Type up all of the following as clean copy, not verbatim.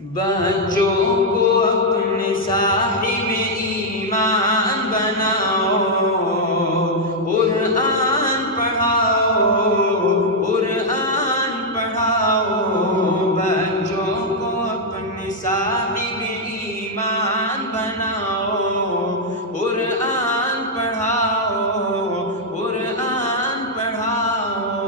بچوں کو اپنے صاحب ایمان بناؤ، قرآن پڑھاؤ، قرآن پڑھاؤ، بچوں کو اپنے صاحب ایمان بناؤ، قرآن پڑھاؤ، قرآن پڑھاؤ۔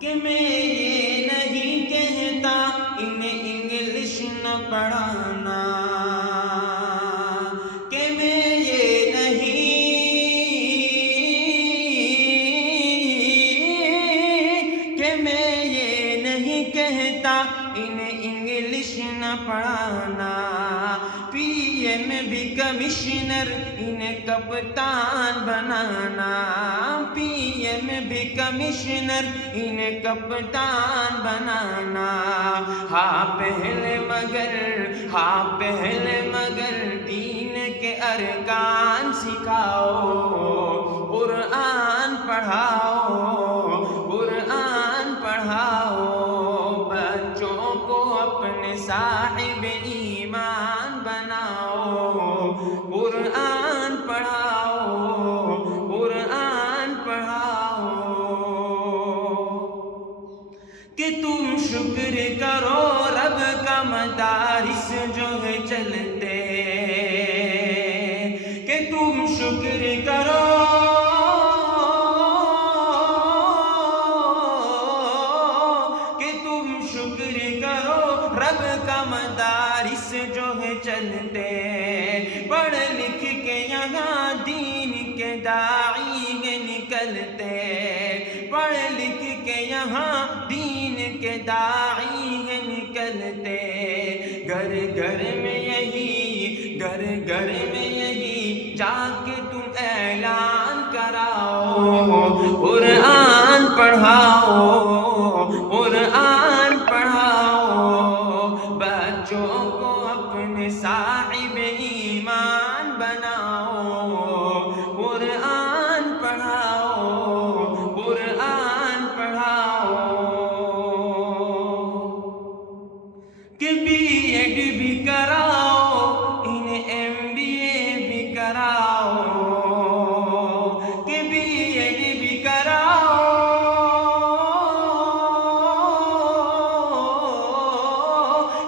کہ میں یہ نہیں کہتا انہیں انگلش نہ پڑھانا، کہ میں یہ نہیں، کہ میں یہ نہیں کہتا انہیں انگلش نہ پڑھانا، پی ایم بھی کمشنر انہیں کپتان بنانا، پی ایم بھی کمشنر انہیں کپتان بنانا، ہاں پہلے مگر دین کے ارکان سکھاؤ، قرآن پڑھاؤ، قرآن پڑھاؤ، بچوں کو اپنے صاحب ایمان بناؤ، قرآن پڑھاؤ، قرآن پڑھاؤ۔ کہ تم شکر کرو رب کا مدارس جو ہے چلتے، کہ تم شکر کرو، کہ تم شکر کرو رب کا مدارس جو ہے چلتے، پڑھ لکھ کے یہاں دین کے داعی ہیں نکلتے، پڑھ لکھ کے یہاں دین کے داعی ہیں نکلتے، گھر گھر میں یہی، گھر گھر میں یہی جا کے تم اعلان کراؤ، قرآن پڑھاؤ، قرآن پڑھاؤ، بچوں کو اپنے صاحب ایمان بناؤ، قرآن پڑھاؤ، قرآن پڑھاؤ۔ کہ بی ایڈ بھی کراؤ، انہیں ایم بی اے بھی کراؤ، کہ بی ایڈ بھی کراؤ،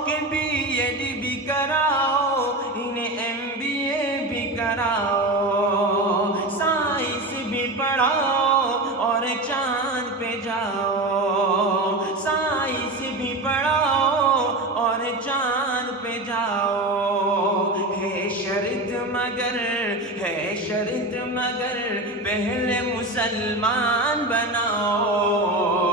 کہ بی ایڈ بھی کراؤ، انہیں ایم بی اے بھی کراؤ، سائنس بھی پڑھاؤ اور چاند پہ جاؤ، سائنس بھی پڑھاؤ اور چاند پہ جاؤ، ہے شرط مگر پہلے مسلمان بناؤ،